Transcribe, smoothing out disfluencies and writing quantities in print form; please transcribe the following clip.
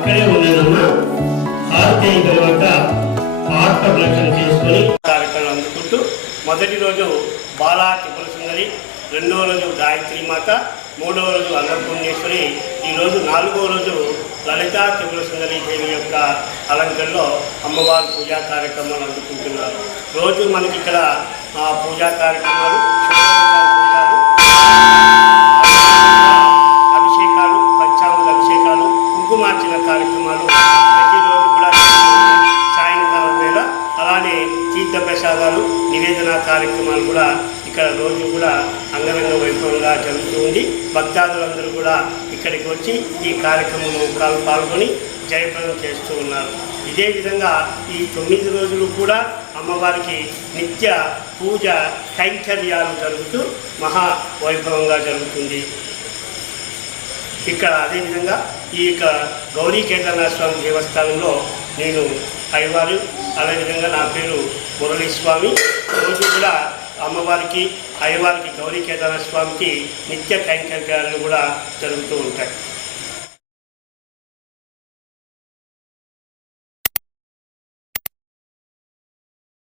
అక్కడే ఉండేదన్న హారతి అయిన తర్వాత ఆత్మ ప్రదక్షిణ చేసుకొని కార్యక్రమం అందుకుంటూ మొదటి రోజు బాలా త్రిపుర సుందరి, రెండవ రోజు గాయత్రి మాత, మూడవ రోజు అన్నపూర్ణేశ్వరి, ఈరోజు నాలుగవ రోజు లలితా త్రిపుర సుందరి దేవి యొక్క అలంకరణలో అమ్మవారి పూజా కార్యక్రమాలు అందుకుంటున్నారు. రోజు మనకి ఇక్కడ పూజా కార్యక్రమాలు, అభిషేకాలు, పంచామృత అభిషేకాలు, కుంకుమార్చన కార్యక్రమాలు ప్రతిరోజు కూడా సాయంకాలం వేళ, అలానే తీర్థ ప్రసాదాలు, నివేదన కార్యక్రమాలు కూడా ఇక్కడ రోజు కూడా అంగరంగ వైభవంగా జరుగుతూ ఉంది. భక్తాదులందరూ కూడా ఇక్కడికి వచ్చి ఈ కార్యక్రమంలో పాల్గొని జయప్రదం చేస్తూ ఉన్నారు. ఇదే విధంగా ఈ 9 రోజులు కూడా అమ్మవారికి నిత్య పూజ కైంకర్యాలు జరుగుతూ మహా వైభవంగా జరుగుతుంది. ఇక్కడ అదేవిధంగా ఈ యొక్క గౌరీ కేదారనాథ స్వామి దేవస్థానంలో నేను అయ్యవారు, అదేవిధంగా నా పేరు మురళీస్వామి. రోజు కూడా అమ్మవారికి, అయ్యవారికి, గౌరీ కేదారనాథ స్వామికి నిత్య కైంకర్యాలు కూడా జరుగుతూ ఉంటాయి.